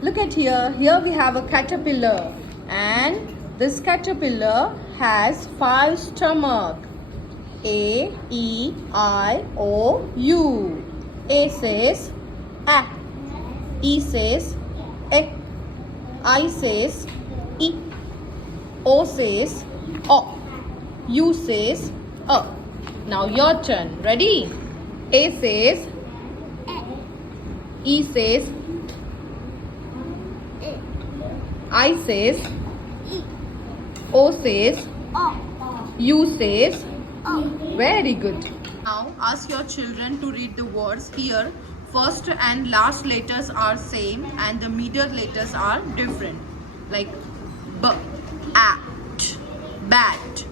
Look at here. Here we have a caterpillar, and this caterpillar has 5 stomach. A, E, I, O, U. A says A. E says E. I says E. O says O. U says A. Now your turn. Ready? A says E says I says O says U says. Very good. Now ask your children to read the words. Here first and last letters are same and the middle letters are different, like b, at, bat,